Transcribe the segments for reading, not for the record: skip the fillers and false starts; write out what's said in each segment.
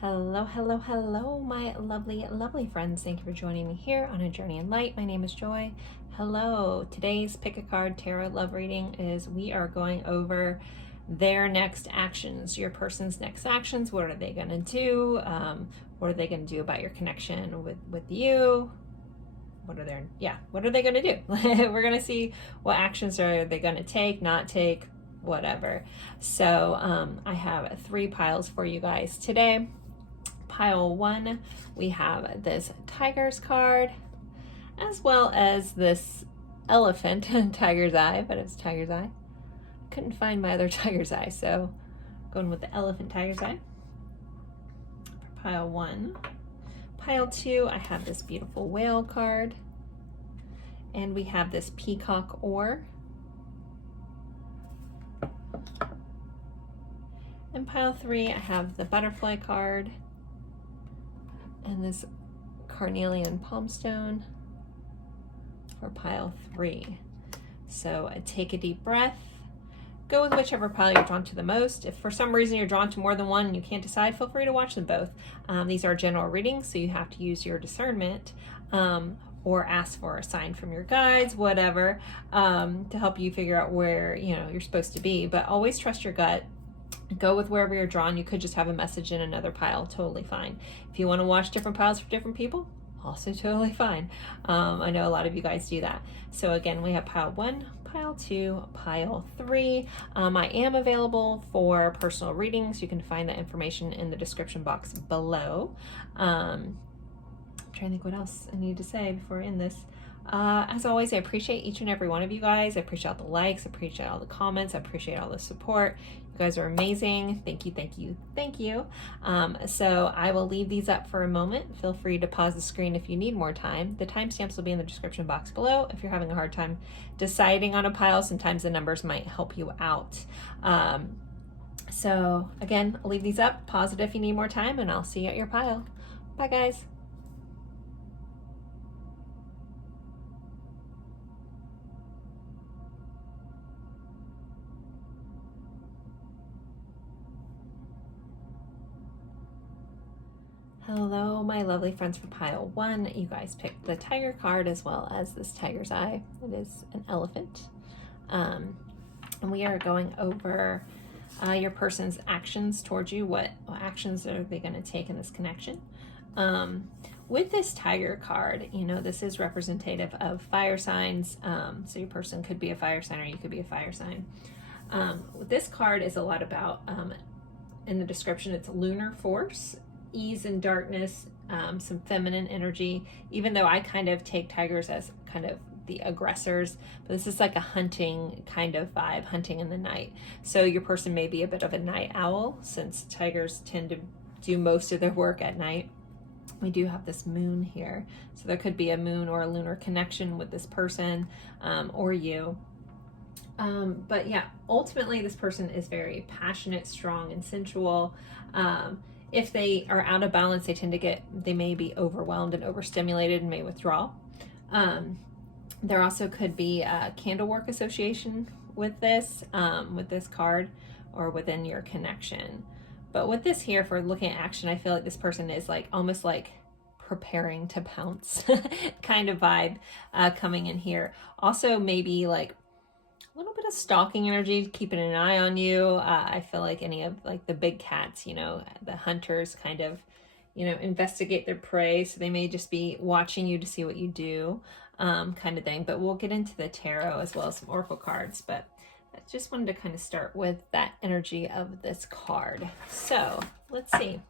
Hello, hello, hello, my lovely, lovely friends. Thank you for joining me here on A Journey in Light. My name is Joy. Hello. Today's Pick a Card Tarot Love Reading is we are going over their next actions, your person's next actions. What are they going to do? What are they going to do about your connection with you? What are they going to do? We're going to see what actions are they going to take, not take, whatever. So I have 3 piles for you guys today. Pile 1, we have this Tiger's card, as well as this elephant, Tiger's Eye, but it's Tiger's Eye. Couldn't find my other Tiger's Eye, so going with the elephant Tiger's Eye for pile 1. Pile 2, I have this beautiful whale card, and we have this peacock oar. In pile 3, I have the butterfly card, and this carnelian palm stone for pile 3. So take a deep breath, go with whichever pile you're drawn to the most. If for some reason you're drawn to more than one and you can't decide, feel free to watch them both. These are general readings, so you have to use your discernment or ask for a sign from your guides, whatever, to help you figure out where you're supposed to be. But always trust your gut. Go with wherever you're drawn. You could just have a message in another pile, totally fine. If you want to watch different piles for different people, also totally fine. I know a lot of you guys do that. So again, we have pile 1, pile 2, pile 3. I am available for personal readings. You can find that information in the description box below. I'm trying to think what else I need to say before I end this. As always, I appreciate each and every one of you guys. I appreciate all the likes, I appreciate all the comments, I appreciate all the support. You guys are amazing. Thank you, thank you, thank you. So I will leave these up for a moment. Feel free to pause the screen if you need more time. The timestamps will be in the description box below. If you're having a hard time deciding on a pile, sometimes the numbers might help you out. So again, I'll leave these up. Pause it if you need more time, and I'll see you at your pile. Bye, guys. Hello, my lovely friends for pile 1. You guys picked the tiger card as well as this tiger's eye. It is an elephant. And we are going over your person's actions towards you. What actions are they going to take in this connection? With this tiger card, this is representative of fire signs. So your person could be a fire sign or you could be a fire sign. This card is a lot about, in the description, it's lunar force, ease and darkness, some feminine energy, even though I kind of take tigers as kind of the aggressors, but this is like a hunting kind of vibe, hunting in the night. So your person may be a bit of a night owl, since tigers tend to do most of their work at night. We do have this moon here, so there could be a moon or a lunar connection with this person or you. But yeah, ultimately this person is very passionate, strong, and sensual. If they are out of balance, they may be overwhelmed and overstimulated and may withdraw. There also could be a candlework association with this card or within your connection. But with this here, for looking at action, I feel like this person is almost like preparing to pounce kind of vibe coming in here. Also maybe like a little bit of stalking energy, keeping an eye on you. I feel like any of the big cats, the hunters kind of, investigate their prey. So they may just be watching you to see what you do, kind of thing. But we'll get into the tarot as well as some oracle cards. But I just wanted to kind of start with that energy of this card. So let's see.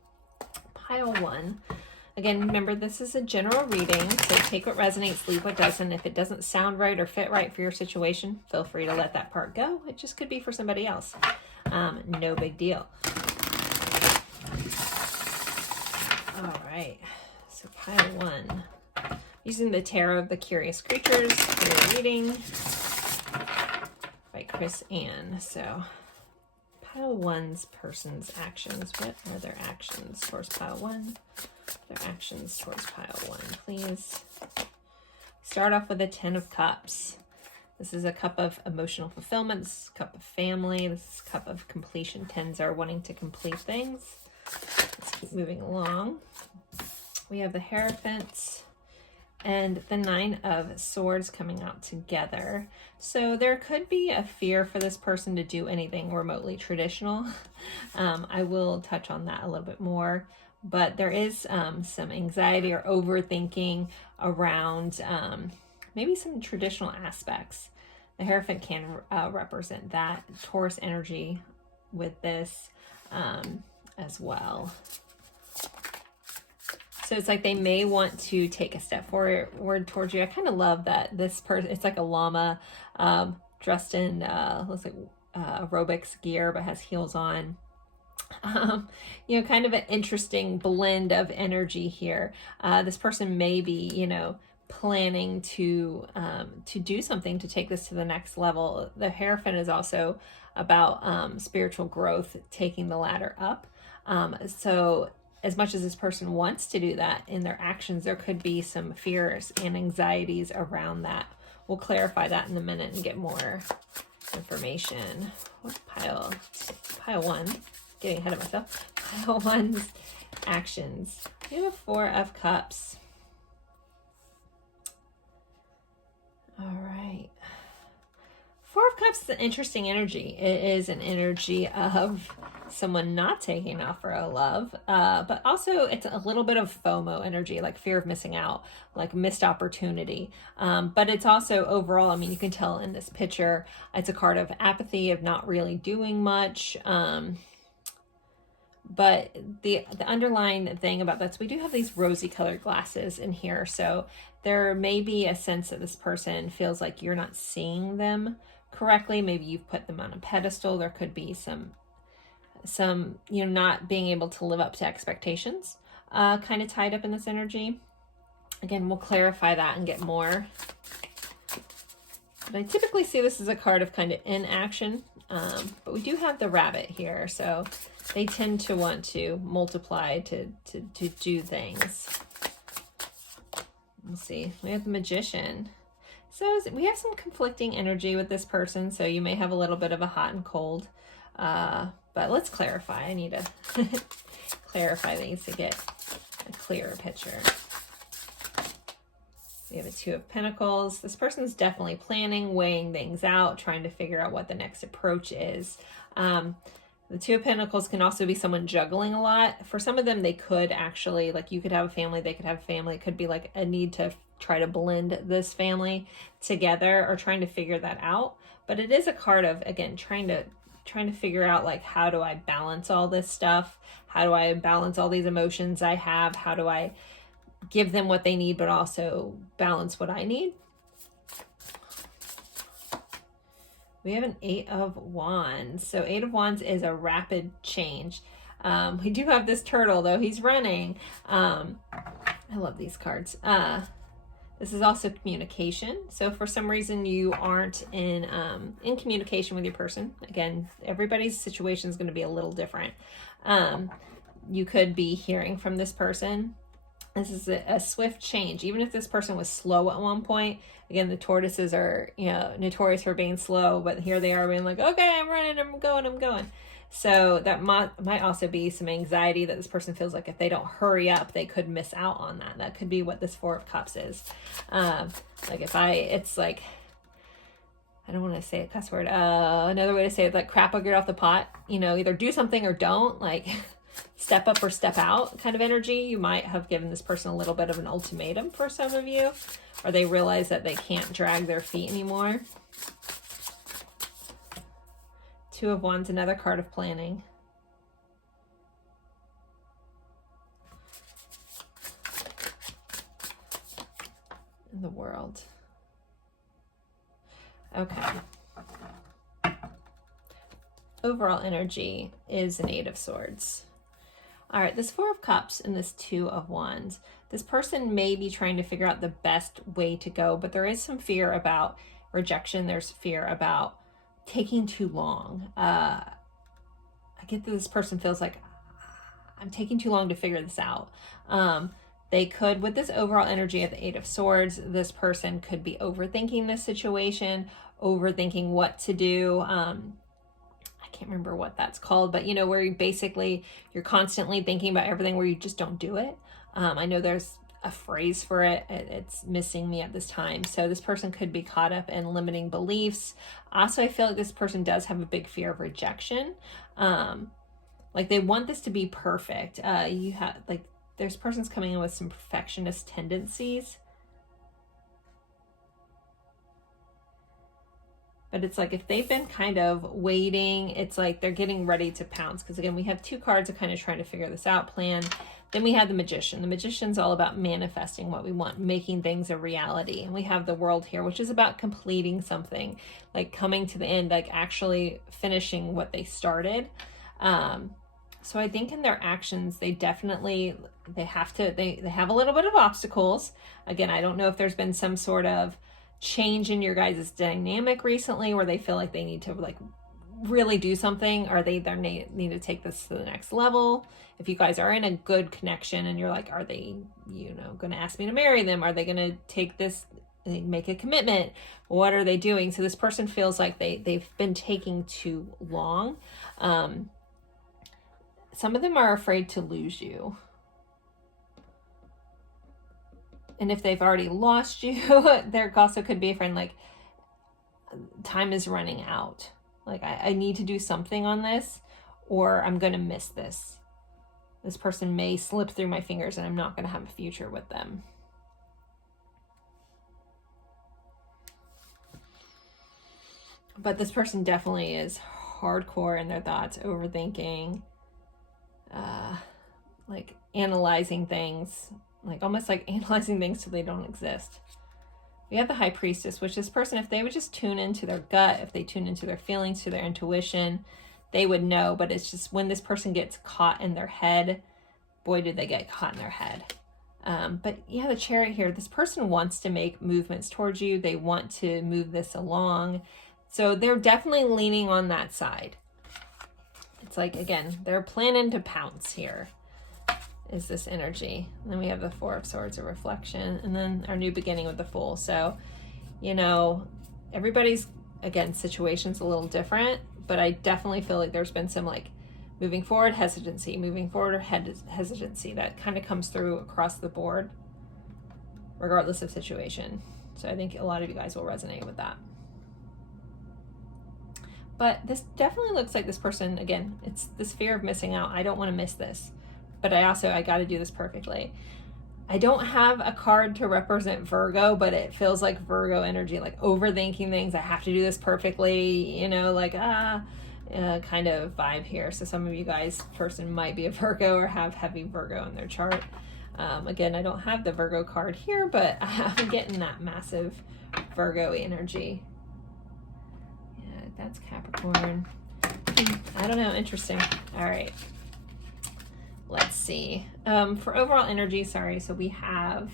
Pile 1. Again, remember, this is a general reading, so take what resonates, leave what doesn't. If it doesn't sound right or fit right for your situation, feel free to let that part go. It just could be for somebody else. No big deal. All right, so pile 1. Using the Tarot of the Curious Creatures for your reading by Chris Ann. So pile 1's person's actions. What are their actions towards pile 1? Their actions towards pile 1, please. Start off with a 10 of Cups. This is a cup of emotional fulfillment. This is a cup of family. This is a cup of completion. 10s are wanting to complete things. Let's keep moving along. We have the Hierophant and the Nine of Swords coming out together. So there could be a fear for this person to do anything remotely traditional. I will touch on that a little bit more, but there is some anxiety or overthinking around maybe some traditional aspects. The Hierophant can represent that Taurus energy with this as well. So it's like they may want to take a step forward towards you. I kind of love that this person, it's like a llama dressed in, looks like aerobics gear, but has heels on. You know, kind of an interesting blend of energy here. This person may be, you know, planning to do something to take this to the next level. The Hierophant is also about spiritual growth, taking the ladder up. So as much as this person wants to do that in their actions, there could be some fears and anxieties around that. We'll clarify that in a minute and get more information. What's pile one? Getting ahead of myself. Pile one's actions. We have 4 of Cups. All right. 4 of Cups is an interesting energy. It is an energy of someone not taking offer of love, but also it's a little bit of FOMO energy, like fear of missing out, like missed opportunity. But it's also overall, I mean, you can tell in this picture, it's a card of apathy, of not really doing much. But the underlying thing about that, so we do have these rosy colored glasses in here. So there may be a sense that this person feels like you're not seeing them correctly. Maybe you've put them on a pedestal. There could be some, you know, not being able to live up to expectations, kind of tied up in this energy. Again, we'll clarify that and get more. But I typically see this as a card of kind of inaction. But we do have the Rabbit here, so they tend to want to multiply, to do things. Let's see. We have the Magician. So we have some conflicting energy with this person, so you may have a little bit of a hot and cold. But let's clarify. I need to clarify these to get a clearer picture. We have a 2 of Pentacles. This person's definitely planning, weighing things out, trying to figure out what the next approach is. The 2 of Pentacles can also be someone juggling a lot. For some of them, they could actually, like you could have a family, they could have a family. It could be like a need to try to blend this family together or trying to figure that out. But it is a card of, again, trying to figure out, like, how do I balance all this stuff? How do I balance all these emotions I have? How do I give them what they need, but also balance what I need? We have an 8 of Wands. So 8 of Wands is a rapid change. We do have this turtle, though. He's running. I love these cards. This is also communication. So for some reason you aren't in communication with your person. Again, everybody's situation is going to be a little different. You could be hearing from this person. This is a swift change. Even if this person was slow at one point, again, the tortoises are, you know, notorious for being slow, but here they are being like, okay, I'm running, I'm going. So that might also be some anxiety that this person feels like if they don't hurry up, they could miss out on that. That could be what this 4 of Cups is. Like it's like, I don't want to say a cuss word. Another way to say it, like crap will get off the pot. You know, either do something or don't. Like step up or step out kind of energy. You might have given this person a little bit of an ultimatum for some of you, or they realize that they can't drag their feet anymore. 2 of Wands, another card of planning. In the World. Okay. Overall energy is an 8 of Swords. All right, this 4 of Cups and this 2 of Wands. This person may be trying to figure out the best way to go, but there is some fear about rejection. There's fear about taking too long. I get that this person feels like I'm taking too long to figure this out. They could, with this overall energy of the 8 of Swords, this person could be overthinking this situation, overthinking what to do. I can't remember what that's called, but you know, where you're constantly thinking about everything where you just don't do it. I know there's a phrase for it. It's missing me at this time. So this person could be caught up in limiting beliefs. Also, I feel like this person does have a big fear of rejection. Like they want this to be perfect. There's persons coming in with some perfectionist tendencies. But it's like if they've been kind of waiting, it's like they're getting ready to pounce. Because again, we have 2 cards of kind of trying to figure this out, plan. Then we have the Magician. The Magician's all about manifesting what we want, making things a reality. And we have the World here, which is about completing something, like coming to the end, like actually finishing what they started. So I think in their actions, they have a little bit of obstacles. Again, I don't know if there's been some sort of change in your guys' dynamic recently where they feel like they need to like really do something, or they need to take this to the next level. If you guys are in a good connection and you're like, are they, going to ask me to marry them? Are they going to take this, make a commitment? What are they doing? So this person feels like they've been taking too long. Some of them are afraid to lose you. And if they've already lost you, there also could be a friend like, time is running out. Like, I need to do something on this, or I'm going to miss this. This person may slip through my fingers and I'm not going to have a future with them. But this person definitely is hardcore in their thoughts, overthinking, like analyzing things. Like almost like analyzing things till they don't exist. We have the High Priestess, which this person, if they would just tune into their gut, if they tune into their feelings, to their intuition, they would know. But it's just when this person gets caught in their head, boy, did they get caught in their head. But yeah, the Chariot here, this person wants to make movements towards you. They want to move this along. So they're definitely leaning on that side. It's like, again, they're planning to pounce here. Is this energy. And then we have the Four of Swords, a reflection, and then our new beginning with the Fool. So, everybody's, again, situation's a little different, but I definitely feel like there's been some like moving forward hesitancy that kind of comes through across the board, regardless of situation. So I think a lot of you guys will resonate with that. But this definitely looks like this person, again, it's this fear of missing out. I don't want to miss this. But I got to do this perfectly. I don't have a card to represent Virgo, but it feels like Virgo energy, like overthinking things. I have to do this perfectly, kind of vibe here. So some of you guys, person might be a Virgo or have heavy Virgo in their chart. Again, I don't have the Virgo card here, but I'm getting that massive Virgo energy. Yeah, that's Capricorn. I don't know. Interesting. All right. Let's see. For overall energy, so we have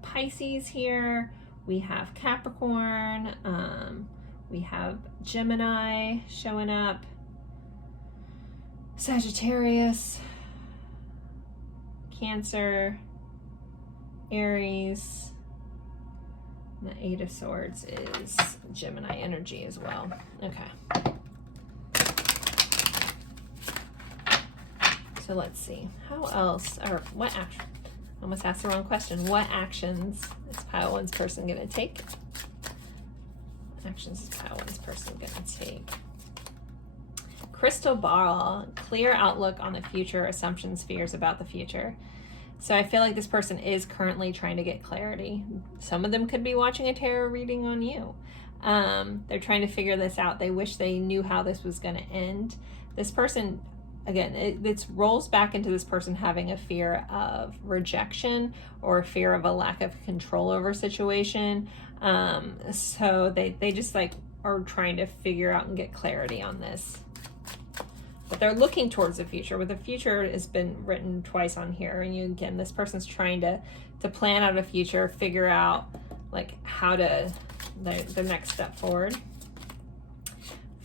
Pisces here, we have Capricorn, we have Gemini showing up, Sagittarius, Cancer, Aries, and the Eight of Swords is Gemini energy as well. Okay. So let's see, how else, or what action, I almost asked the wrong question. What actions is Pile One's person going to take? What actions is Pile One's person going to take? Crystal ball, clear outlook on the future, assumptions, fears about the future. So I feel like this person is currently trying to get clarity. Some of them could be watching a tarot reading on you. They're trying to figure this out. They wish they knew how this was going to end. This person, again, it rolls back into this person having a fear of rejection or a fear of a lack of control over a situation. So they just like are trying to figure out and get clarity on this. But they're looking towards the future. But the future has been written twice on here. And again, this person's trying to plan out a future, figure out like how to, the next step forward.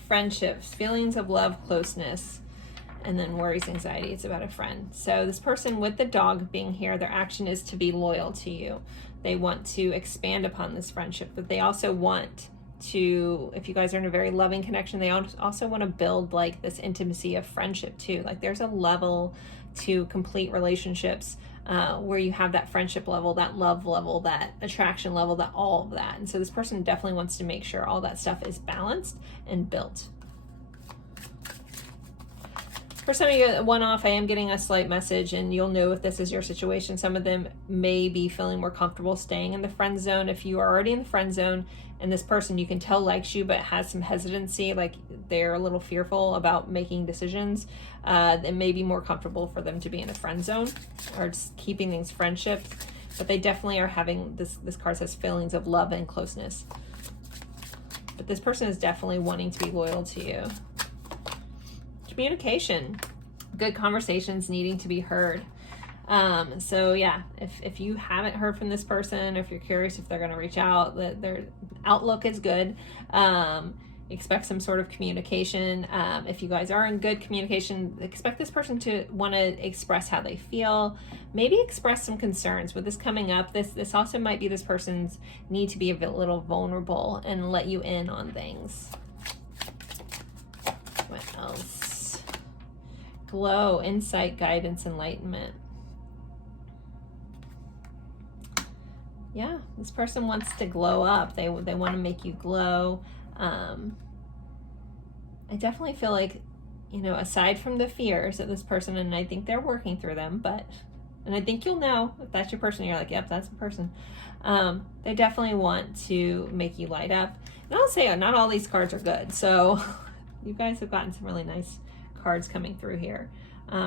Friendships, feelings of love, closeness. And then worries, anxiety, it's about a friend. So this person with the dog being here, their action is to be loyal to you. They want to expand upon this friendship, but they also want to, if you guys are in a very loving connection, they also want to build like this intimacy of friendship too. Like there's a level to complete relationships where you have that friendship level, that love level, that attraction level, that all of that. And so this person definitely wants to make sure all that stuff is balanced and built. For some of you, one-off, I am getting a slight message, and you'll know if this is your situation. Some of them may be feeling more comfortable staying in the friend zone. If you are already in the friend zone and this person you can tell likes you but has some hesitancy, like they're a little fearful about making decisions, it may be more comfortable for them to be in a friend zone or just keeping things friendships. But they definitely are having, this card says feelings of love and closeness. But this person is definitely wanting to be loyal to you. Communication, good conversations needing to be heard. So yeah, if you haven't heard from this person, or if you're curious if they're going to reach out, their outlook is good. Expect some sort of communication. If you guys are in good communication, expect this person to want to express how they feel, maybe express some concerns. With this coming up, this also might be this person's need to be a little vulnerable and let you in on things. What else? Glow, insight, guidance, enlightenment. Yeah, this person wants to glow up. They want to make you glow. I definitely feel like, you know, aside from the fears that this person, and I think they're working through them, and I think you'll know if that's your person, you're like, yep, that's the person. They definitely want to make you light up. And I'll say not all these cards are good. So you guys have gotten some really nice cards coming through here.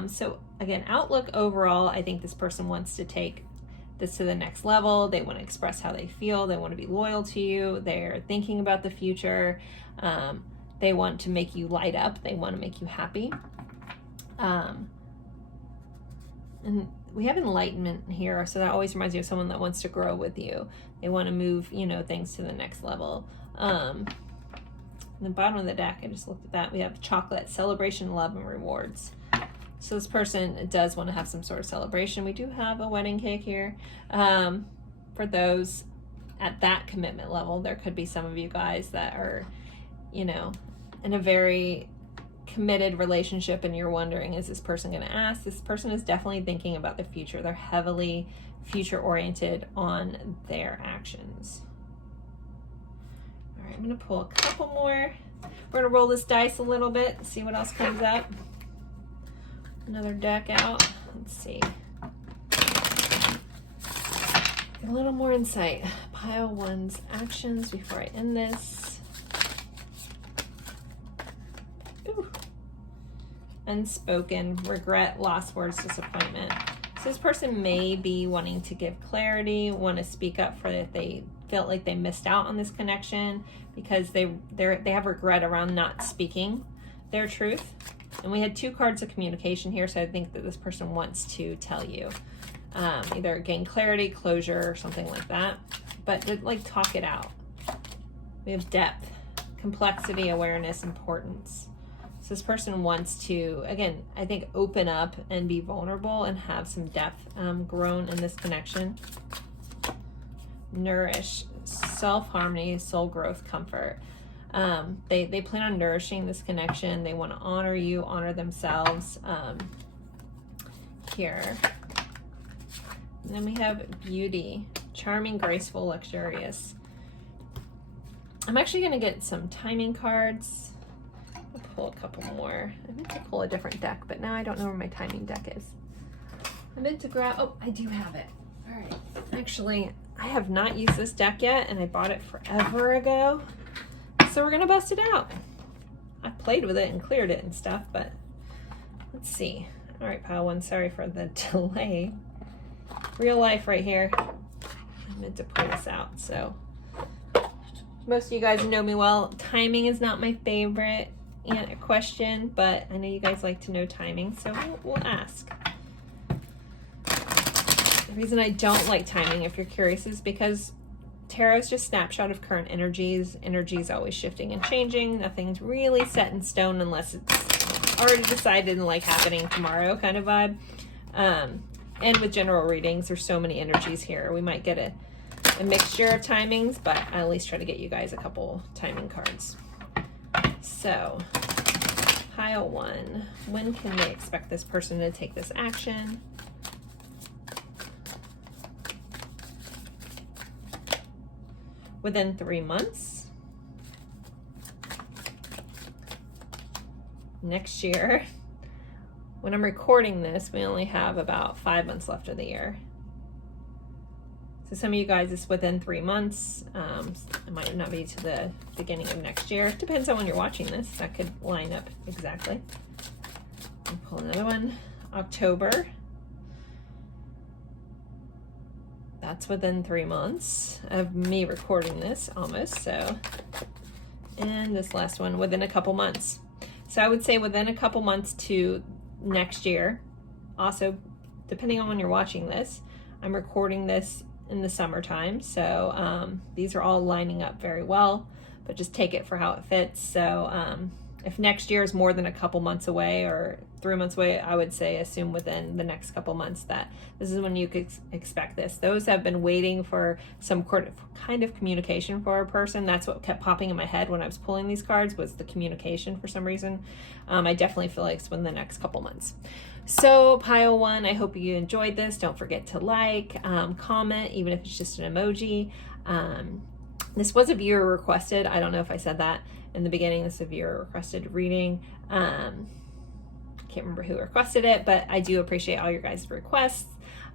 So again, outlook overall, I think this person wants to take this to the next level. They want to express how they feel. They want to be loyal to you. They're thinking about the future. They want to make you light up. They want to make you happy. And we have enlightenment here, so that always reminds me of someone that wants to grow with you. They want to move, you know, things to the next level. The bottom of the deck, I just looked at that. We have chocolate, celebration, love, and rewards. So this person does want to have some sort of celebration. We do have a wedding cake here. For those at that commitment level, there could be some of you guys that are, you know, in a very committed relationship, and you're wondering, is this person going to ask? This person is definitely thinking about the future. They're heavily future oriented on their actions. I'm going to pull a couple more. We're going to roll this dice a little bit, see what else comes up. Another deck out. Let's see. A little more insight. Pile one's actions before I end this. Ooh. Unspoken, regret, lost words, disappointment. So this person may be wanting to give clarity, want to speak up for if they felt like they missed out on this connection, because they have regret around not speaking their truth. And we had two cards of communication here, so I think that this person wants to tell you, either gain clarity, closure, or something like that. But like, talk it out. We have depth, complexity, awareness, importance. So this person wants to, again, I think, open up and be vulnerable and have some depth grown in this connection. Nourish, self-harmony, soul growth, comfort. They plan on nourishing this connection. They want to honor you, honor themselves. Here. And then we have beauty, charming, graceful, luxurious. I'm actually going to get some timing cards. I'll pull a couple more. I meant to pull a different deck, but now I don't know where my timing deck is. I meant to grab, oh, I do have it. All right. Actually, I have not used this deck yet, and I bought it forever ago. So we're going to bust it out. I played with it and cleared it and stuff, but let's see. All right, pile one, sorry for the delay. Real life right here. I meant to pull this out, so. Most of you guys know me well. Timing is not my favorite question, but I know you guys like to know timing, so we'll ask. The reason I don't like timing, if you're curious, is because tarot is just a snapshot of current energies. Energy is always shifting and changing. Nothing's really set in stone unless it's already decided and like happening tomorrow kind of vibe. And with general readings, there's so many energies here. We might get a a mixture of timings, but I at least try to get you guys a couple timing cards. So, pile 1, when can they expect this person to take this action? Within 3 months. Next year. When I'm recording this, we only have about 5 months left of the year. So some of you guys, it's within 3 months. It might not be to the beginning of next year. Depends on when you're watching this. That could line up exactly. I'll pull another one. October. That's within 3 months of me recording this, almost. So, and this last one, within a couple months. So I would say within a couple months to next year. Also, depending on when you're watching this, I'm recording this in the summertime, so these are all lining up very well, but just take it for how it fits. So if next year is more than a couple months away or 3 months away, I would say assume within the next couple months that this is when you could expect this. Those have been waiting for some kind of communication for a person. That's what kept popping in my head when I was pulling these cards, was the communication for some reason. I definitely feel like it's within the next couple months. So pile 1, I hope you enjoyed this. Don't forget to like, comment, even if it's just an emoji. This was a viewer requested. I don't know if I said that in the beginning. This is a viewer requested reading. Can't remember who requested it, but I do appreciate all your guys' requests.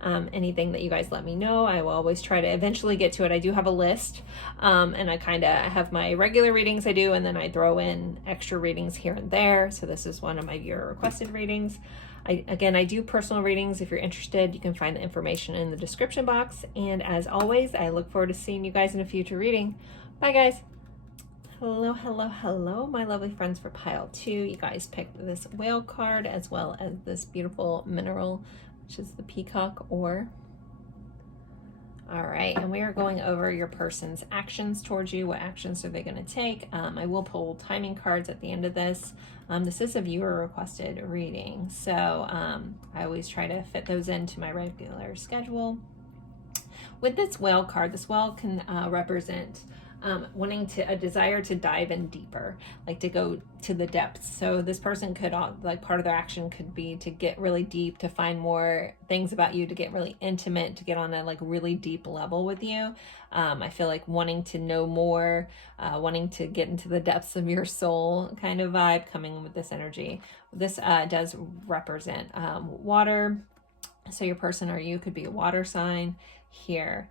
Anything that you guys let me know, I will always try to eventually get to it. I do have a list, and I kind of have my regular readings I do, and then I throw in extra readings here and there. So this is one of my viewer requested readings. Again, I do personal readings. If you're interested, you can find the information in the description box. And as always, I look forward to seeing you guys in a future reading. Bye, guys. Hello, hello, hello, my lovely friends for pile 2. You guys picked this whale card as well as this beautiful mineral, which is the peacock ore. All right, and we are going over your person's actions towards you. What actions are they going to take? I will pull timing cards at the end of this. This is a viewer requested reading, so I always try to fit those into my regular schedule. With this whale card, this whale can represent wanting a desire to dive in deeper, like to go to the depths. So this person could, like, part of their action could be to get really deep, to find more things about you, to get really intimate, to get on a like really deep level with you. I feel like wanting to know more, wanting to get into the depths of your soul kind of vibe coming with this energy. This does represent water. So your person or you could be a water sign here.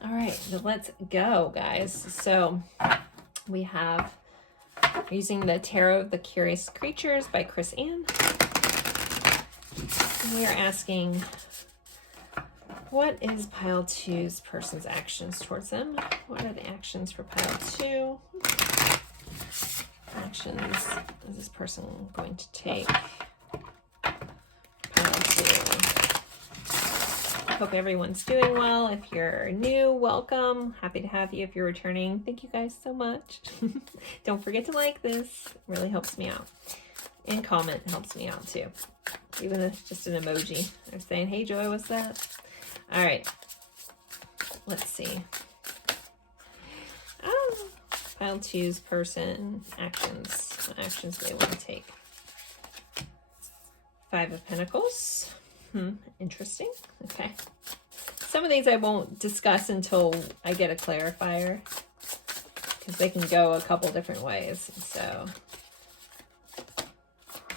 All right, so let's go, guys. So we have, using the Tarot of the Curious Creatures by Chris Ann. We are asking, what is pile 2's person's actions towards them? What are the actions for pile 2? Actions is this person going to take? Pile 2. Hope everyone's doing well. If you're new, welcome. Happy to have you. If you're returning, thank you guys so much. Don't forget to like this. It really helps me out. And comment helps me out too. Even if it's just an emoji. They're saying, hey Joy, what's that? All right. Let's see. Pile 2's person, actions. What actions they want to take. 5 of Pentacles. Interesting. Okay. Some of these I won't discuss until I get a clarifier, because they can go a couple different ways. So,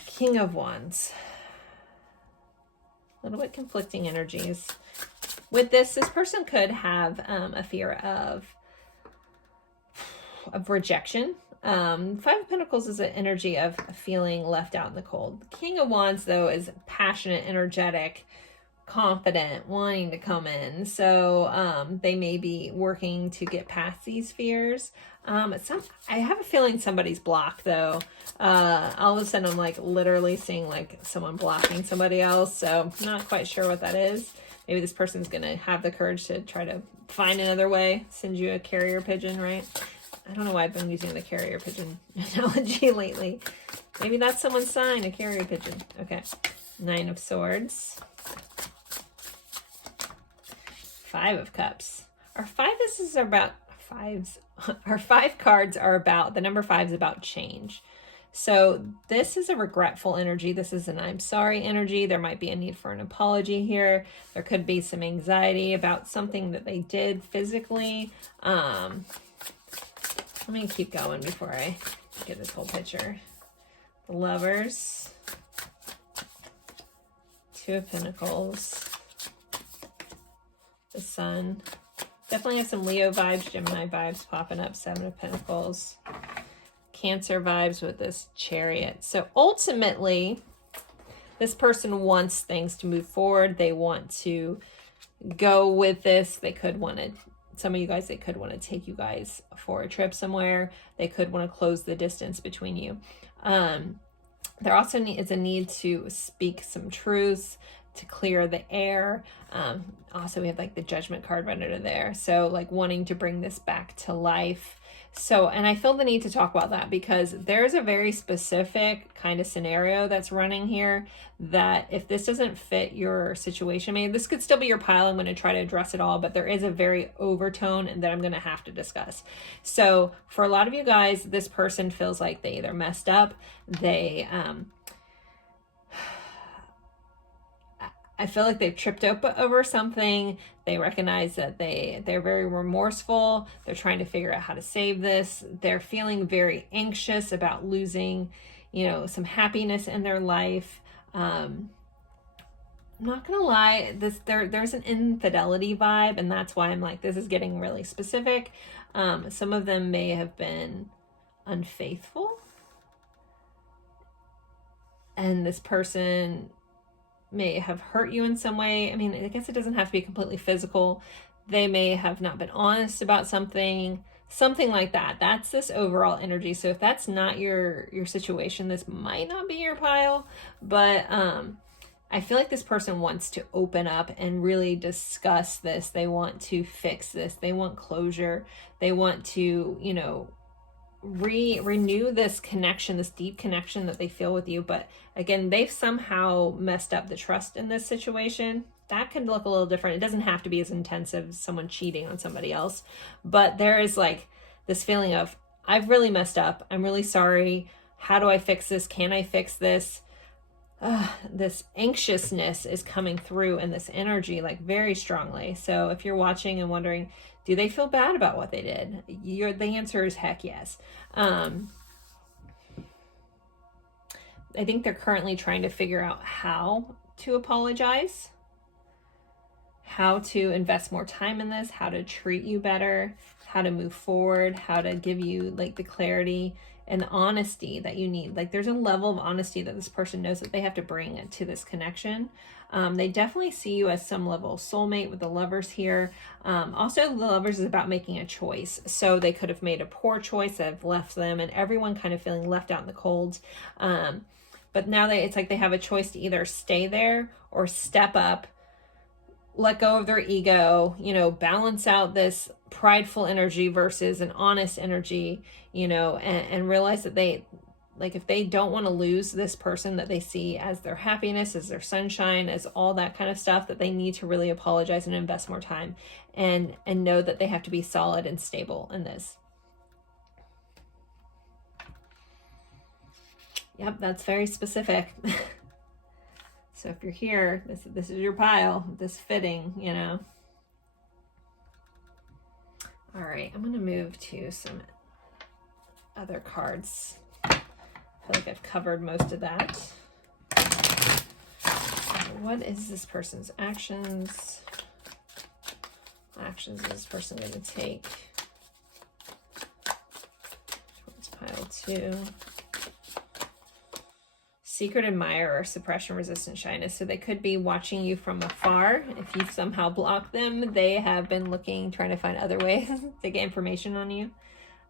King of Wands. A little bit conflicting energies. With this person could have a fear of rejection. 5 of Pentacles is an energy of feeling left out in the cold. The King of Wands, though, is passionate, energetic, confident, wanting to come in. So they may be working to get past these fears. I have a feeling somebody's blocked, though. All of a sudden, I'm like literally seeing like someone blocking somebody else. So I'm not quite sure what that is. Maybe this person's going to have the courage to try to find another way, send you a carrier pigeon, right? I don't know why I've been using the carrier pigeon analogy lately. Maybe that's someone's sign, a carrier pigeon. Okay. 9 of Swords. 5 of Cups. Our fives are about fives. Our 5 cards are about, the number 5 is about change. So this is a regretful energy. This is an I'm sorry energy. There might be a need for an apology here. There could be some anxiety about something that they did physically. Let me keep going before I get this whole picture. The Lovers, 2 of Pentacles, the Sun. Definitely have some Leo vibes, Gemini vibes popping up, 7 of Pentacles. Cancer vibes with this Chariot. So ultimately, this person wants things to move forward. They want to go with this. They could want to, some of you guys, they could want to take you guys for a trip somewhere. They could want to close the distance between you. There also is a need to speak some truths, to clear the air. Also, we have like the Judgment card right under there. So like wanting to bring this back to life. So, and I feel the need to talk about that because there's a very specific kind of scenario that's running here that if this doesn't fit your situation, I mean, this could still be your pile. I'm going to try to address it all, but there is a very overtone and that I'm going to have to discuss. So for a lot of you guys, this person feels like they either messed up, they, I feel like they've tripped up over something. They recognize that they're very remorseful. They're trying to figure out how to save this. They're feeling very anxious about losing, you know, some happiness in their life. I'm not gonna lie, there's an infidelity vibe, and that's why I'm like, this is getting really specific. Some of them may have been unfaithful, and this person may have hurt you in some way. I mean, I guess it doesn't have to be completely physical. They may have not been honest about something like that. That's this overall energy. So if that's not your situation, this might not be your pile, but I feel like this person wants to open up and really discuss this. They want to fix this. They want closure. They want to, you know, renew this connection, this deep connection that they feel with you. But again, they've somehow messed up the trust in this situation. That could look a little different. It doesn't have to be as intensive as someone cheating on somebody else, but there is like this feeling of, I've really messed up. I'm really sorry. How do I fix this? Can I fix this? This anxiousness is coming through in this energy like very strongly. So if you're watching and wondering, do they feel bad about what they did? The answer is heck yes. I think they're currently trying to figure out how to apologize, how to invest more time in this, how to treat you better, how to move forward, how to give you like the clarity and the honesty that you need. Like there's a level of honesty that this person knows that they have to bring to this connection. They definitely see you as some level of soulmate with the Lovers here. Also, the Lovers is about making a choice. So they could have made a poor choice that have left them and everyone kind of feeling left out in the cold. But now it's like they have a choice to either stay there or step up, let go of their ego, you know, balance out this prideful energy versus an honest energy, you know, and realize that they, like if they don't want to lose this person that they see as their happiness, as their sunshine, as all that kind of stuff, that they need to really apologize and invest more time and know that they have to be solid and stable in this. Yep, that's very specific. So if you're here, this is your pile, this fitting, you know. All right, I'm going to move to some other cards. I feel like I've covered most of that. So what is this person's actions? Actions is this person going to take towards pile 2? Secret admirer, suppression, resistant, shyness. So they could be watching you from afar. If you somehow block them, they have been looking, trying to find other ways to get information on you.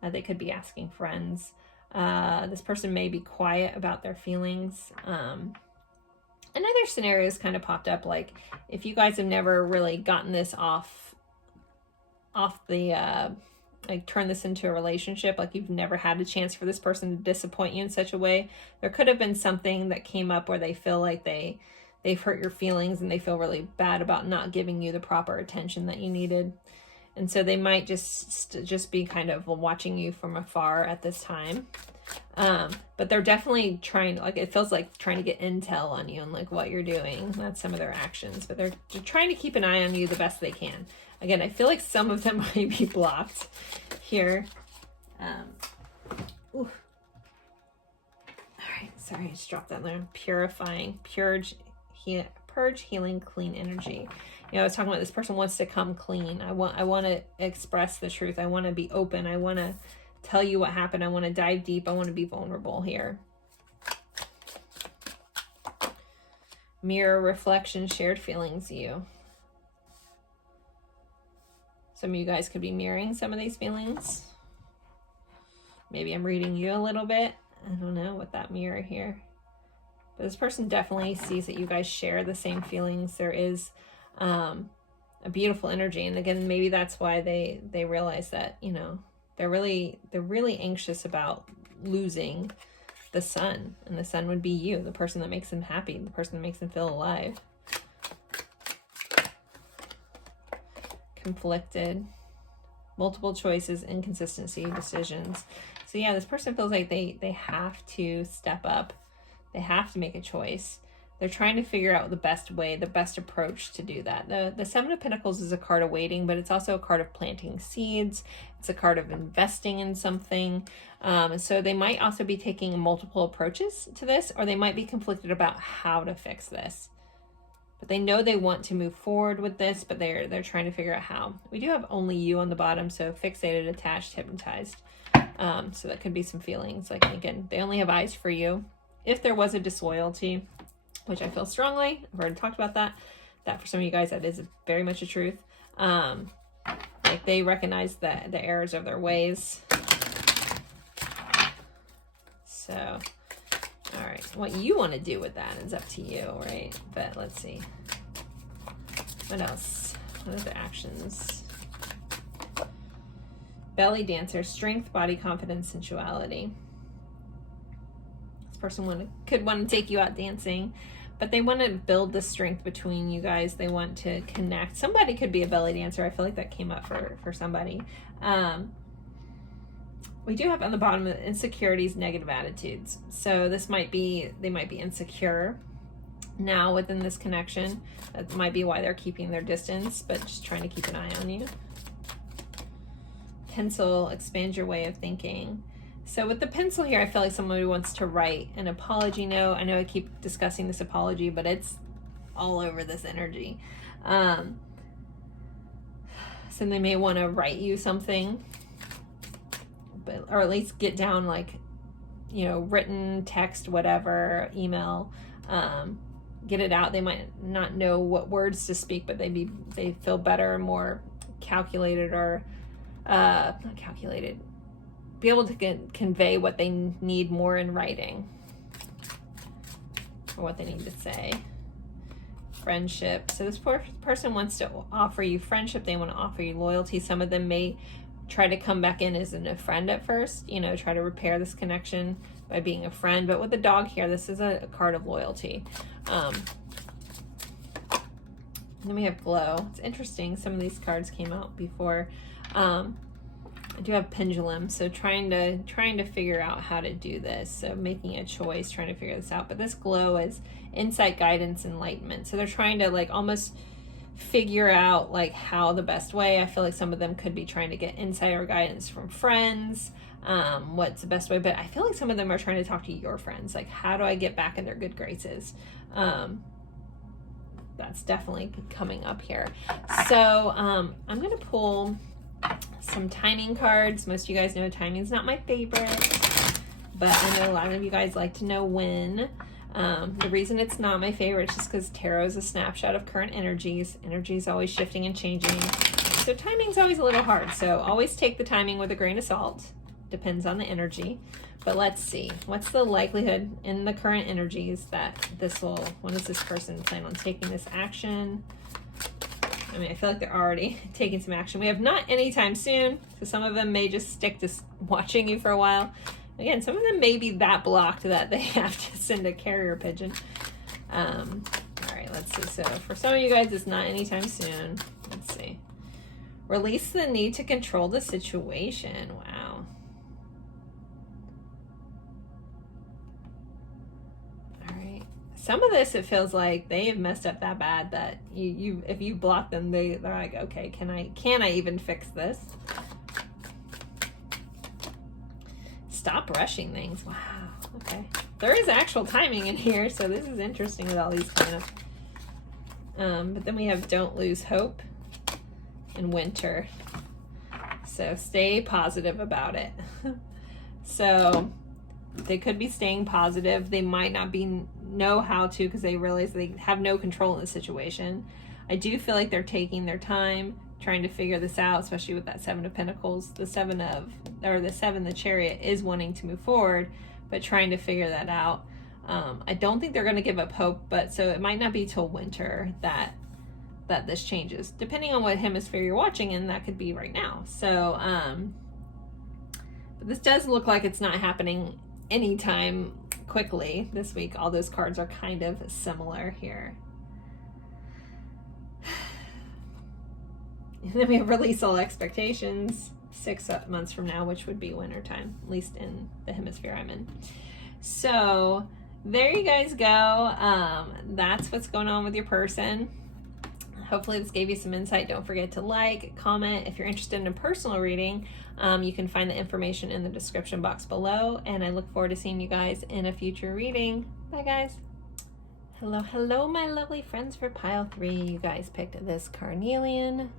They could be asking friends. This person may be quiet about their feelings. Another scenarios kind of popped up, like if you guys have never really gotten this off the like turn this into a relationship, like you've never had a chance for this person to disappoint you in such a way, there could have been something that came up where they feel like they've hurt your feelings and they feel really bad about not giving you the proper attention that you needed. And so they might just be kind of watching you from afar at this time. But they're definitely trying, like, it feels like trying to get intel on you and like what you're doing. That's some of their actions, but they're trying to keep an eye on you the best they can. Again, I feel like some of them might be blocked here. All right, sorry, I just dropped that there. Purifying, purge, healing, clean energy. You know, I was talking about this person wants to come clean. I want to express the truth. I want to be open. I want to tell you what happened. I want to dive deep. I want to be vulnerable here. Mirror, reflection, shared feelings, you. Some of you guys could be mirroring some of these feelings. Maybe I'm reading you a little bit. I don't know what that mirror here. But this person definitely sees that you guys share the same feelings. There is a beautiful energy. And again, maybe that's why they realize that, you know, they're really anxious about losing the sun. And the sun would be you, the person that makes them happy, the person that makes them feel alive. Conflicted, multiple choices, inconsistency, decisions. So yeah, this person feels like they have to step up. They have to make a choice. They're trying to figure out the best way, the best approach to do that. The Seven of Pentacles is a card of waiting, but it's also a card of planting seeds. It's a card of investing in something. So they might also be taking multiple approaches to this, or they might be conflicted about how to fix this. But they know they want to move forward with this, but they're trying to figure out how. We do have only you on the bottom, so fixated, attached, hypnotized. So that could be some feelings. Like, again, they only have eyes for you. If there was a disloyalty, which I feel strongly, I've already talked about that for some of you guys, that is very much a truth. Like, they recognize the errors of their ways. So, all right, what you want to do with that is up to you, right? But let's see. What else? What are the actions? Belly dancer, strength, body confidence, sensuality. This person could want to take you out dancing, but they want to build the strength between you guys. They want to connect. Somebody could be a belly dancer. I feel like that came up for somebody. We do have on the bottom insecurities, negative attitudes. So this might be, they might be insecure now within this connection. That might be why they're keeping their distance, but just trying to keep an eye on you. Pencil, expand your way of thinking. So with the pencil here, I feel like somebody wants to write an apology note. I know I keep discussing this apology, but it's all over this energy. So they may want to write you something, but, or at least get down, like, you know, written, text, whatever, email, get it out. They might not know what words to speak, but they feel better, more calculated, or not calculated, be able to convey what they need more in writing, or what they need to say. Friendship. So this person wants to offer you friendship. They want to offer you loyalty. Some of them may try to come back in as a friend at first, you know, try to repair this connection by being a friend. But with the dog here, this is a card of loyalty. Then we have glow. It's interesting. Some of these cards came out before. I do have pendulum, so trying to figure out how to do this. So making a choice, trying to figure this out. But this glow is insight, guidance, enlightenment. So they're trying to, like, almost figure out, like, how the best way. I feel like some of them could be trying to get insight or guidance from friends. What's the best way? But I feel like some of them are trying to talk to your friends. Like, how do I get back in their good graces? That's definitely coming up here. So I'm going to pull some timing cards. Most of you guys know timing is not my favorite, but I know a lot of you guys like to know when. The reason it's not my favorite is just because tarot is a snapshot of current energies. Energy is always shifting and changing, so timing's always a little hard. So always take the timing with a grain of salt. Depends on the energy. But let's see, what's the likelihood in the current energies that this will, when does this person plan on taking this action? I mean, I feel like they're already taking some action. We have not anytime soon, so some of them may just stick to watching you for a while. Again, some of them may be that blocked that they have to send a carrier pigeon. All right, let's see. So for some of you guys, it's not anytime soon. Let's see. Release the need to control the situation. Wow. All right. Some of this, it feels like they have messed up that bad that if you block them, they're like, okay, can I even fix this? Stop rushing things. Wow. Okay. There is actual timing in here, so this is interesting with all these kind of. But then we have don't lose hope and winter. So stay positive about it. So they could be staying positive. They might not know how to, because they realize they have no control in the situation. I do feel like they're taking their time trying to figure this out, especially with that Seven of Pentacles. The Seven, the Chariot, is wanting to move forward, but trying to figure that out. I don't think they're going to give up hope, but so it might not be till winter that this changes, depending on what hemisphere you're watching in. That could be right now. So but this does look like it's not happening anytime quickly this week. All those cards are kind of similar here. And then we have release all expectations 6 months from now, which would be winter time, at least in the hemisphere I'm in. So there you guys go. That's what's going on with your person. Hopefully this gave you some insight. Don't forget to like, comment. If you're interested in a personal reading, you can find the information in the description box below. And I look forward to seeing you guys in a future reading. Bye, guys. Hello, my lovely friends for pile 3. You guys picked this carnelian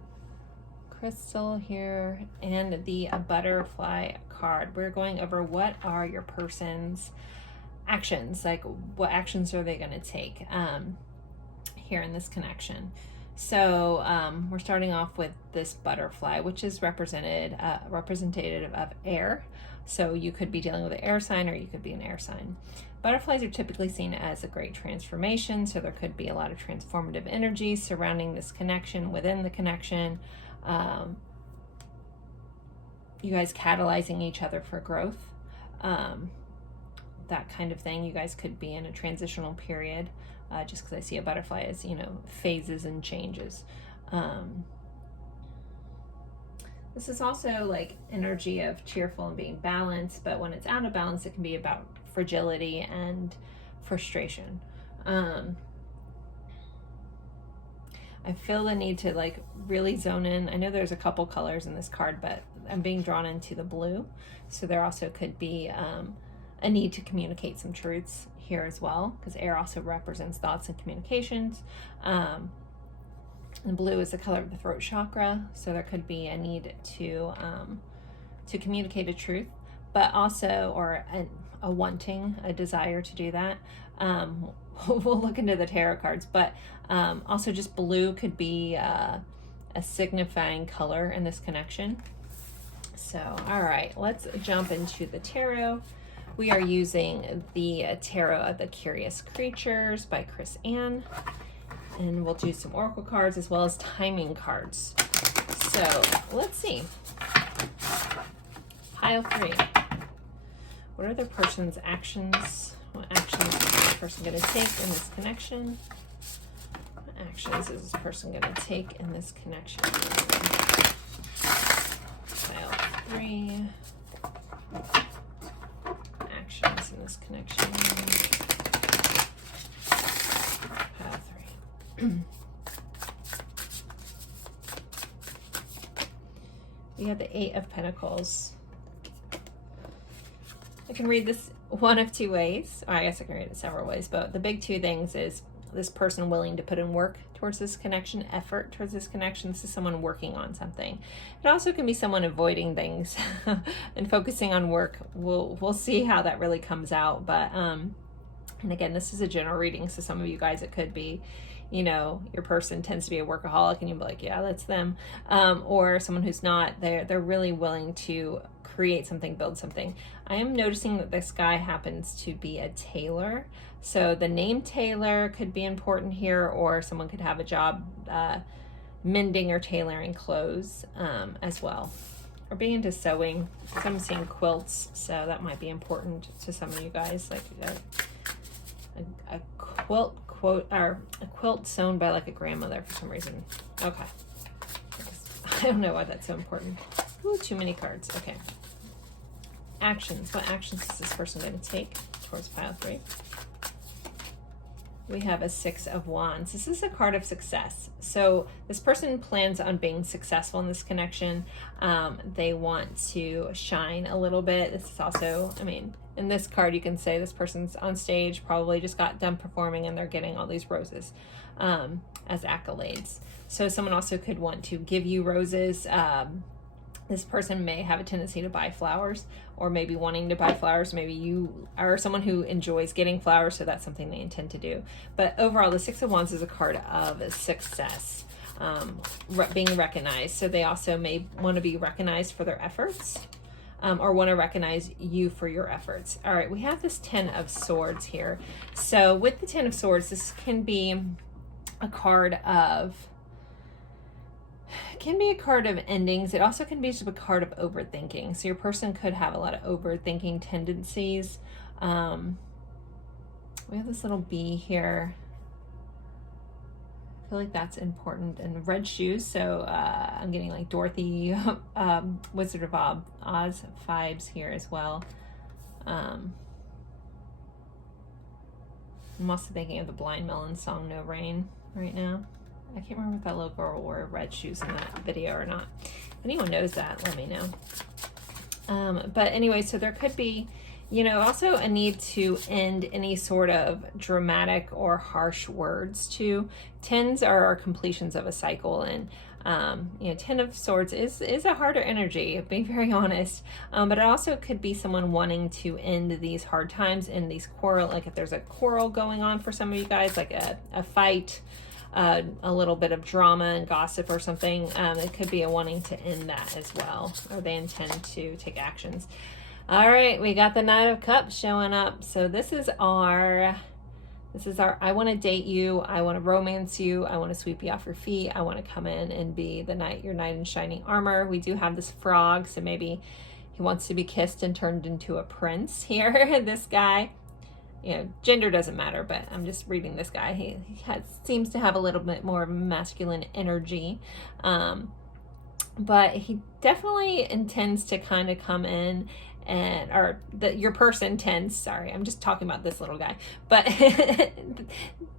crystal here and the butterfly card. We're going over what are your person's actions, like what actions are they going to take here in this connection. So we're starting off with this butterfly, which is representative of air. So you could be dealing with an air sign, or you could be an air sign. Butterflies are typically seen as a great transformation, so there could be a lot of transformative energy surrounding this connection, within the connection. You guys catalyzing each other for growth, that kind of thing. You guys could be in a transitional period, just because I see a butterfly as, phases and changes. This is also like energy of cheerful and being balanced, but when it's out of balance, it can be about fragility and frustration. I feel the need to like really zone in. I know there's a couple colors in this card, but I'm being drawn into the blue. So there also could be a need to communicate some truths here as well, because air also represents thoughts and communications. And blue is the color of the throat chakra. So there could be a need to communicate a truth, but also, or a wanting, a desire to do that. We'll look into the tarot cards, but also just blue could be a signifying color in this connection. So, all right, let's jump into the tarot. We are using the Tarot of the Curious Creatures by Chris Ann, and we'll do some oracle cards as well as timing cards. So let's see. Pile 3. What are the person's actions? What actions is this person going to take in this connection? What actions is this person going to take in this connection? Pile 3. Actions in this connection. Pile 3. We have the 8 of Pentacles. I can read this one of two ways, or I guess I can read it several ways, but the big two things is this person willing to put in work towards this connection, effort towards this connection. This is someone working on something. It also can be someone avoiding things and focusing on work. We'll see how that really comes out, but and again, this is a general reading, so some of you guys, it could be, your person tends to be a workaholic and you'll be like, yeah, that's them, or someone who's not. They're really willing to create something, build something. I am noticing that this guy happens to be a tailor, so the name tailor could be important here, or someone could have a job mending or tailoring clothes as well, or be into sewing. I'm seeing quilts, so that might be important to some of you guys, like a quilt sewn by like a grandmother for some reason. Okay. don't know why that's so important. Ooh, too many cards. Okay. Actions. What actions is this person going to take towards pile 3? We have a 6 of Wands. This is a card of success. So this person plans on being successful in this connection. They want to shine a little bit. This is also, I mean, in this card, you can say this person's on stage, probably just got done performing, and they're getting all these roses as accolades. So someone also could want to give you roses. This person may have a tendency to buy flowers, or maybe wanting to buy flowers. Maybe you are someone who enjoys getting flowers, so that's something they intend to do. But overall, the 6 of Wands is a card of success, being recognized. So they also may want to be recognized for their efforts, or want to recognize you for your efforts. All right, we have this 10 of Swords here. So with the 10 of Swords, this can be a card of endings. It also can be just a card of overthinking. So your person could have a lot of overthinking tendencies. We have this little bee here. I feel like that's important. And red shoes. So I'm getting like Dorothy, Wizard of Oz vibes here as well. I'm also thinking of the Blind Melon song No Rain right now. I can't remember if that little girl wore red shoes in that video or not. If anyone knows that, let me know. But anyway, so there could be, you know, also a need to end any sort of dramatic or harsh words too. 10s are completions of a cycle, and you know, 10 of Swords is a harder energy, being very honest. But it also could be someone wanting to end these hard times, and these quarrel, like if there's a quarrel going on for some of you guys, like a fight, a little bit of drama and gossip or something. It could be a wanting to end that as well, or they intend to take actions. All right, we got the Knight of Cups showing up. So this is our I want to date you, I want to romance you, I want to sweep you off your feet, I want to come in and be the knight, your knight in shining armor. We do have this frog, so maybe he wants to be kissed and turned into a prince here. This guy, you know, gender doesn't matter, but I'm just reading this guy. He seems to have a little bit more masculine energy, but he definitely intends to kind of come in and, or your person tends, sorry, I'm just talking about this little guy, but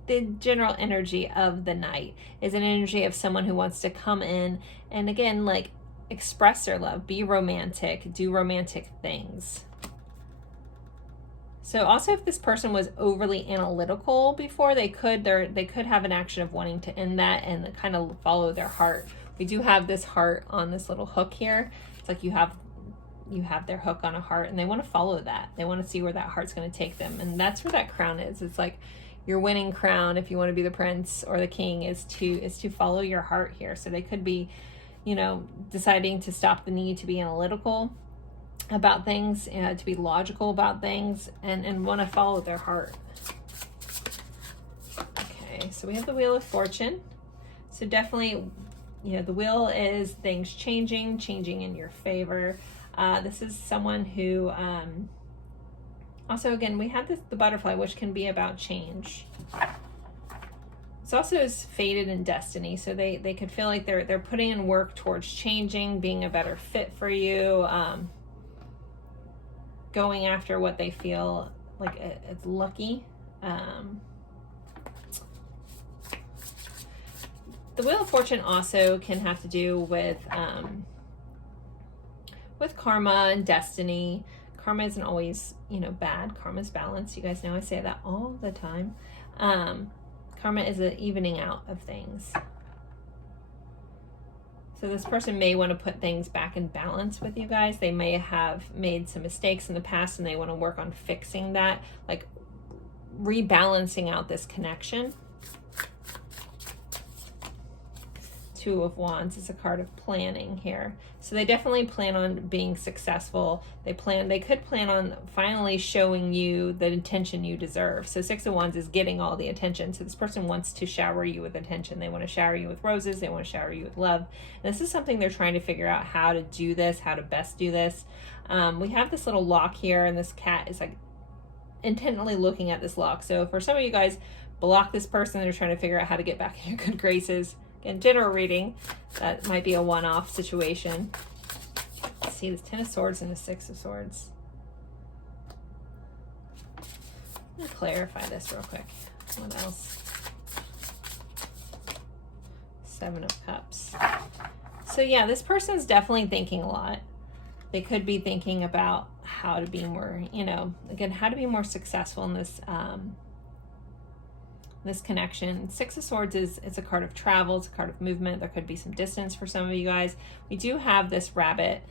the general energy of the knight is an energy of someone who wants to come in and, again, like, express their love, be romantic, do romantic things. So also, if this person was overly analytical before, they could have an action of wanting to end that and kind of follow their heart. We do have this heart on this little hook here. It's like you have their hook on a heart, and they want to follow that. They want to see where that heart's going to take them, and that's where that crown is. It's like your winning crown, if you want to be the prince or the king, is to follow your heart here. So they could be, you know, deciding to stop the need to be analytical about things, to be logical about things, and want to follow their heart. Okay, so we have the Wheel of Fortune. So definitely, you know, the wheel is things changing in your favor. This is someone who, also, again, we have the butterfly, which can be about change. It's also is fated in destiny, so they could feel like they're putting in work towards changing, being a better fit for you, going after what they feel like it's lucky. The Wheel of Fortune also can have to do with karma and destiny. Karma isn't always, you know, bad. Karma's balanced. You guys know I say that all the time. Karma is an evening out of things. So this person may want to put things back in balance with you guys. They may have made some mistakes in the past, and they want to work on fixing that, like rebalancing out this connection. Two of Wands is a card of planning here. So they definitely plan on being successful. They could plan on finally showing you the attention you deserve. So 6 of Wands is getting all the attention. So this person wants to shower you with attention. They want to shower you with roses. They want to shower you with love. And this is something they're trying to figure out how to do this, how to best do this. We have this little lock here, and this cat is like intently looking at this lock. So for some of you guys, block this person. They're trying to figure out how to get back in your good graces. Again, general reading, that might be a one-off situation. Let's see, the 10 of Swords and the 6 of Swords. Let me clarify this real quick. What else? 7 of Cups. So yeah, this person's definitely thinking a lot. They could be thinking about how to be more, you know, again, how to be more successful in this this connection. 6 of Swords it's a card of travel, it's a card of movement. There could be some distance for some of you guys. We do have this rabbit,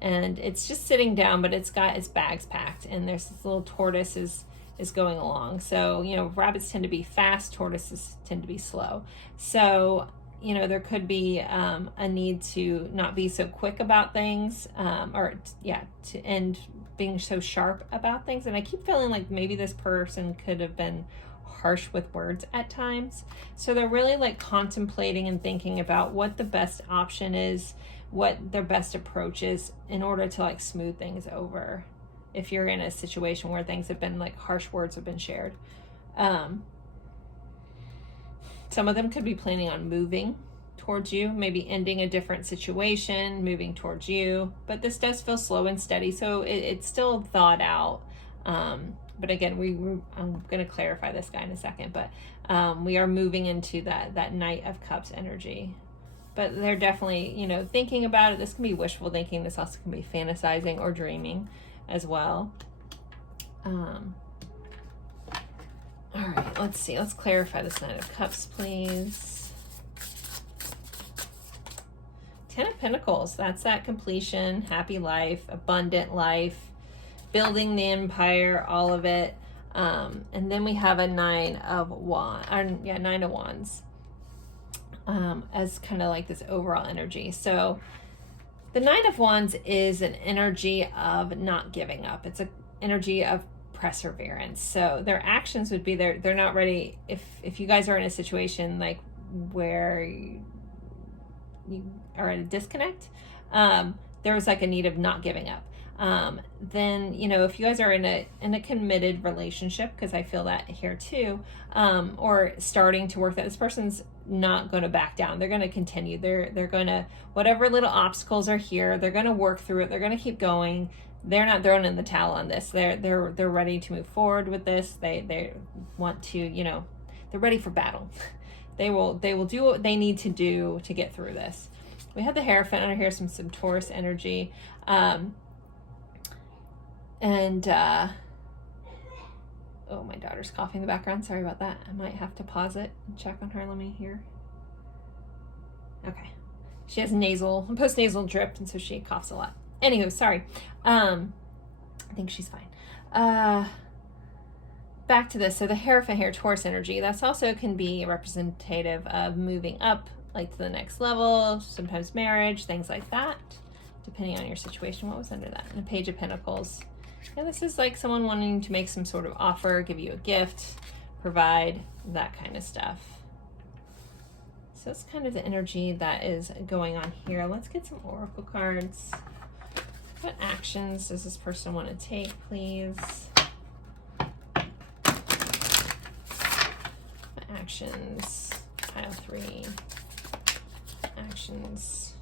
and it's just sitting down, but it's got its bags packed, and there's this little tortoise is going along. So, you know, rabbits tend to be fast, tortoises tend to be slow. So, you know, there could be a need to not be so quick about things, and being so sharp about things. And I keep feeling like maybe this person could have been harsh with words at times. So they're really like contemplating and thinking about what the best option is, what their best approach is in order to like smooth things over. If you're in a situation where things have been like harsh words have been shared. Some of them could be planning on moving towards you, maybe ending a different situation, moving towards you. But this does feel slow and steady, so it's still thought out. But again, I'm going to clarify this guy in a second, but we are moving into that Knight of Cups energy. But they're definitely, you know, thinking about it. This can be wishful thinking. This also can be fantasizing or dreaming as well. All right, let's see. Let's clarify this Knight of Cups, please. 10 of Pentacles. That's that completion, happy life, abundant life, building the empire, all of it. And then we have a 9 of Wands. 9 of Wands. As kind of like this overall energy. So the Knight of Wands is an energy of not giving up. It's an energy of perseverance. So their actions would be they're not ready. If you guys are in a situation like where you are in a disconnect, there was like a need of not giving up. Then, you know, if you guys are in a committed relationship, because I feel that here too, or starting to work that, this person's not going to back down. They're going to continue. They're going to, whatever little obstacles are here, they're going to work through it. They're going to keep going. They're not throwing in the towel on this. They're ready to move forward with this. They want to, you know, they're ready for battle. They will do what they need to do to get through this. We have the Hierophant under here, some Taurus energy. Oh, my daughter's coughing in the background. Sorry about that. I might have to pause it and check on her. Let me hear. Okay. She has post-nasal drip, and so she coughs a lot. Anywho, sorry. I think she's fine. Back to this. So the Hierophant here, Taurus energy, that's also can be representative of moving up, like to the next level, sometimes marriage, things like that, depending on your situation. What was under that? And a Page of Pentacles. Yeah, this is like someone wanting to make some sort of offer, give you a gift, provide, that kind of stuff. So that's kind of the energy that is going on here. Let's get some oracle cards. What actions does this person want to take, please? What actions? Pile 3. Actions.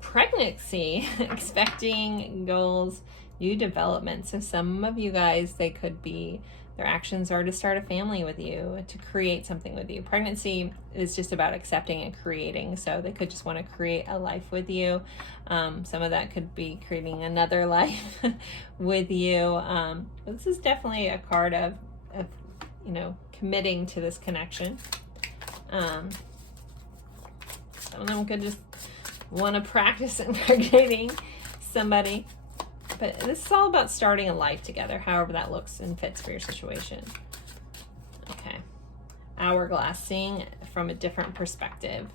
Pregnancy. Expecting, goals, new development. So some of you guys, their actions are to start a family with you, to create something with you. Pregnancy is just about accepting and creating. So they could just want to create a life with you. Some of that could be creating another life with you. But this is definitely a card of, you know, committing to this connection. Some of them could just want to practice impregnating somebody. But this is all about starting a life together, however that looks and fits for your situation. Okay. Hourglass, seeing from a different perspective.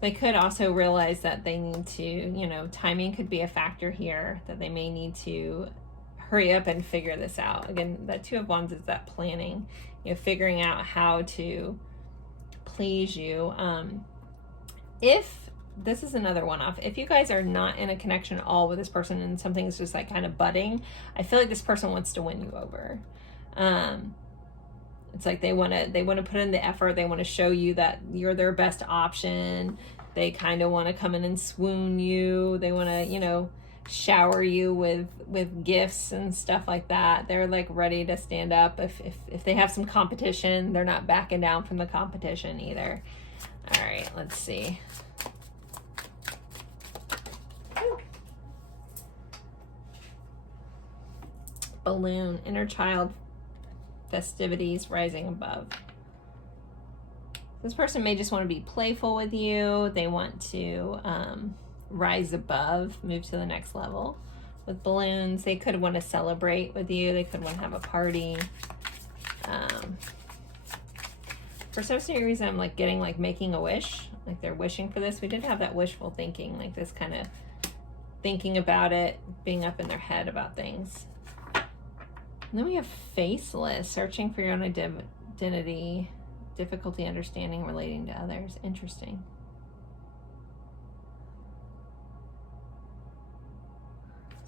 They could also realize that they need to, you know, timing could be a factor here, that they may need to hurry up and figure this out. Again, that Two of Wands is that planning, you know, figuring out how to please you. This is another one-off. If you guys are not in a connection at all with this person and something's just like kind of budding, I feel like this person wants to win you over. It's like they want to put in the effort. They want to show you that you're their best option. They kind of want to come in and swoon you. They want to, you know, shower you with gifts and stuff like that. They're like ready to stand up. If they have some competition, they're not backing down from the competition either. All right, let's see. Balloon, inner child festivities rising above. This person may just want to be playful with you. They want to rise above, move to the next level with balloons. They could want to celebrate with you. They could want to have a party. For some reason, I'm like getting like making a wish, like they're wishing for this. We did have that wishful thinking, like this kind of thinking about it, being up in their head about things. And then we have faceless, searching for your own identity, difficulty understanding, relating to others. Interesting.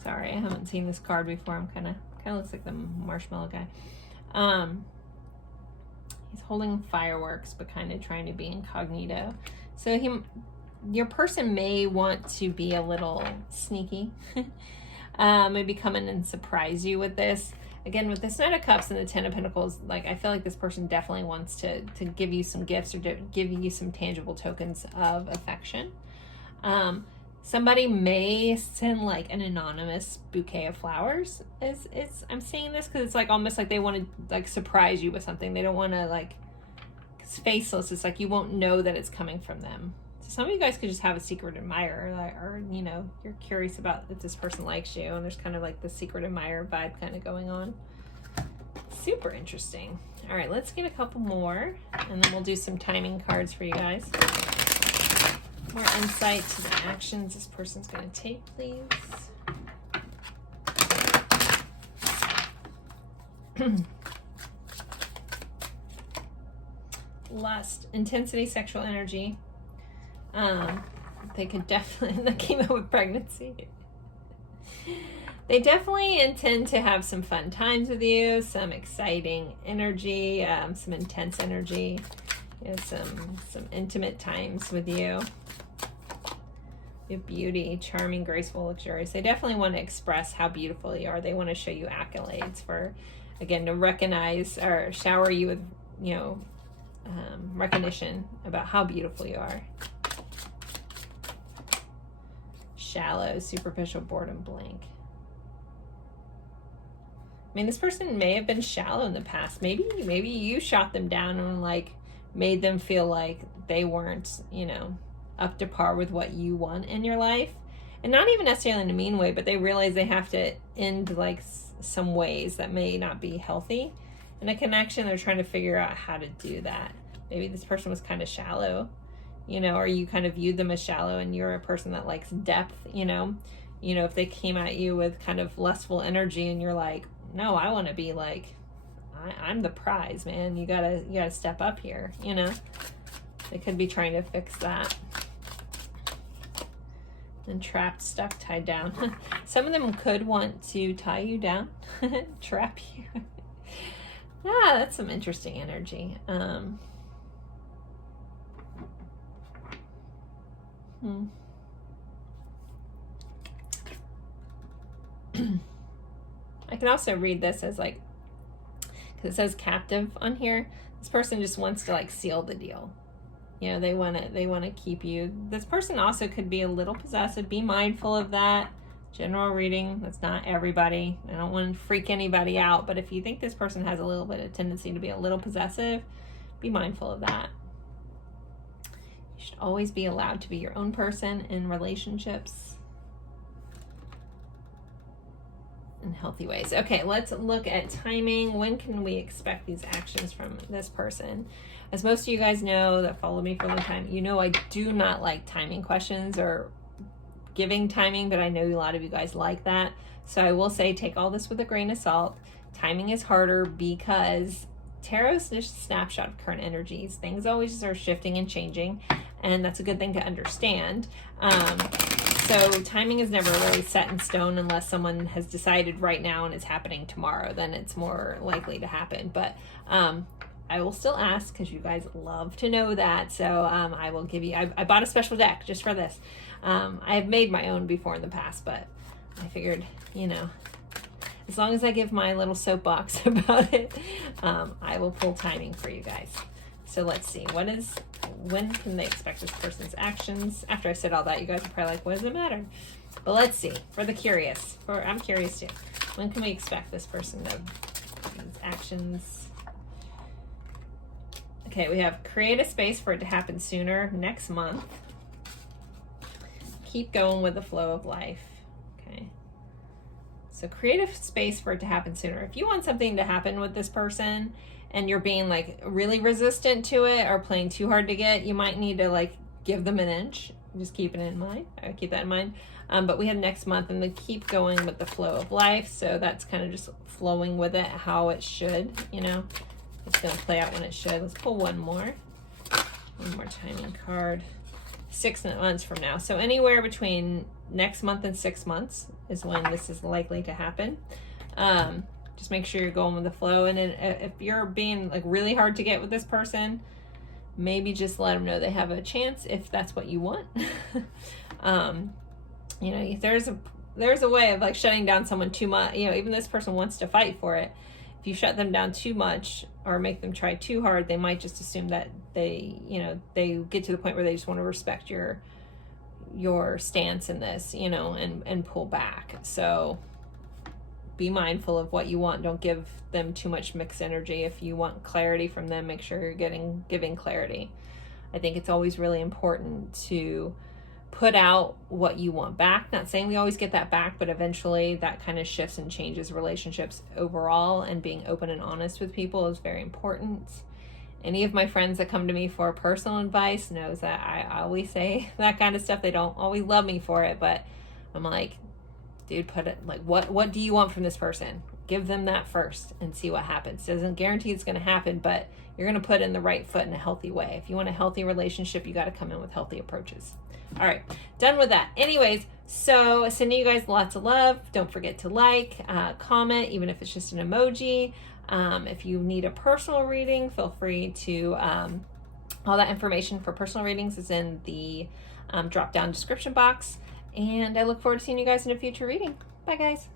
Sorry, I haven't seen this card before. I'm kind of looks like the marshmallow guy. He's holding fireworks, but kind of trying to be incognito. So your person may want to be a little sneaky. Maybe come in and surprise you with this. Again, with this Knight of Cups and the Ten of Pentacles, like I feel like this person definitely wants to give you some gifts or give you some tangible tokens of affection. Somebody may send like an anonymous bouquet of flowers. I'm seeing this because it's like almost like they want to like surprise you with something. They don't want to like, it's faceless. It's like you won't know that it's coming from them. So some of you guys could just have a secret admirer, or you know, you're curious about if this person likes you, and there's kind of like the secret admirer vibe kind of going on. Super interesting. All right, let's get a couple more, and then we'll do some timing cards for you guys. More insight to the actions this person's going to take, please. Lust, intensity, sexual energy. They could definitely, that came out with pregnancy. They definitely intend to have some fun times with you, some exciting energy, some intense energy, you know, some intimate times with you. You have beauty, charming, graceful, luxurious. They definitely want to express how beautiful you are. They want to show you accolades for, again, to recognize or shower you with, you know, recognition about how beautiful you are. Shallow, superficial, boredom, blank. I mean, this person may have been shallow in the past. Maybe you shot them down and like made them feel like they weren't, you know, up to par with what you want in your life. And not even necessarily in a mean way, but they realize they have to end like some ways that may not be healthy. In a connection, they're trying to figure out how to do that. Maybe this person was kind of shallow, you know, or you kind of viewed them as shallow and you're a person that likes depth, you know, if they came at you with kind of lustful energy and you're like, no, I want to be like, I'm the prize, man. You gotta step up here, you know. They could be trying to fix that. And trapped, stuck, tied down. Some of them could want to tie you down, trap you. Ah, that's some interesting energy. I can also read this as like, because it says captive on here. This person just wants to like seal the deal. You know, they want to keep you. This person also could be a little possessive. Be mindful of that. General reading, that's not everybody. I don't want to freak anybody out, but if you think this person has a little bit of tendency to be a little possessive, be mindful of that. You should always be allowed to be your own person in relationships in healthy ways. Okay, let's look at timing. When can we expect these actions from this person? As most of you guys know that follow me for a long time, you know I do not like timing questions or giving timing, but I know a lot of you guys like that. So I will say take all this with a grain of salt. Timing is harder because tarot is just a snapshot of current energies. Things always are shifting and changing, and that's a good thing to understand. So timing is never really set in stone unless someone has decided right now and it's happening tomorrow, then it's more likely to happen. But I will still ask because you guys love to know that. So I will give you, I bought a special deck just for this. I have made my own before in the past, but I figured, you know, as long as I give my little soapbox about it, I will pull timing for you guys. So let's see, when can they expect this person's actions? After I said all that, you guys are probably like, what does it matter? But let's see, for the curious, I'm curious too. When can we expect this person to these actions? Okay, we have create a space for it to happen sooner, next month. Keep going with the flow of life. Okay. So create a space for it to happen sooner. If you want something to happen with this person and you're being like really resistant to it or playing too hard to get, you might need to like give them an inch. Just keep it in mind. Keep that in mind. But we have next month, and they keep going with the flow of life. So that's kind of just flowing with it, how it should, you know. It's going to play out when it should. Let's pull one more timing card. 6 months from now. So anywhere between next month and 6 months is when this is likely to happen. Just make sure you're going with the flow. And then if you're being like really hard to get with this person, maybe just let them know they have a chance if that's what you want. You know, there's a way of like shutting down someone too much. You know, even this person wants to fight for it. If you shut them down too much or make them try too hard, they might just assume that they get to the point where they just want to respect your stance in this, you know, and pull back. So be mindful of what you want. Don't give them too much mixed energy. If you want clarity from them, make sure you're giving clarity. I think it's always really important to put out what you want back. Not saying we always get that back, but eventually that kind of shifts and changes relationships overall, and being open and honest with people is very important. Any of my friends that come to me for personal advice knows that I always say that kind of stuff. They don't always love me for it, but I'm like, dude, put it like, what do you want from this person? Give them that first and see what happens. Doesn't guarantee it's going to happen, but you're going to put in the right foot in a healthy way. If you want a healthy relationship, you got to come in with healthy approaches. All right, done with that. Anyways, so sending you guys lots of love. Don't forget to like, comment, even if it's just an emoji. If you need a personal reading, feel free to, all that information for personal readings is in the drop down description box. And I look forward to seeing you guys in a future reading. Bye, guys.